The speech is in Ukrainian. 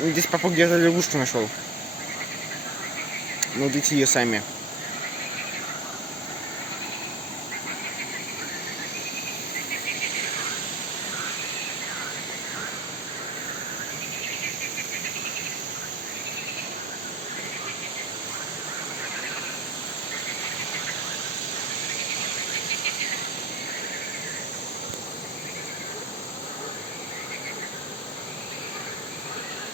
Здесь папа где-то лягушку нашел. Найдите ее сами.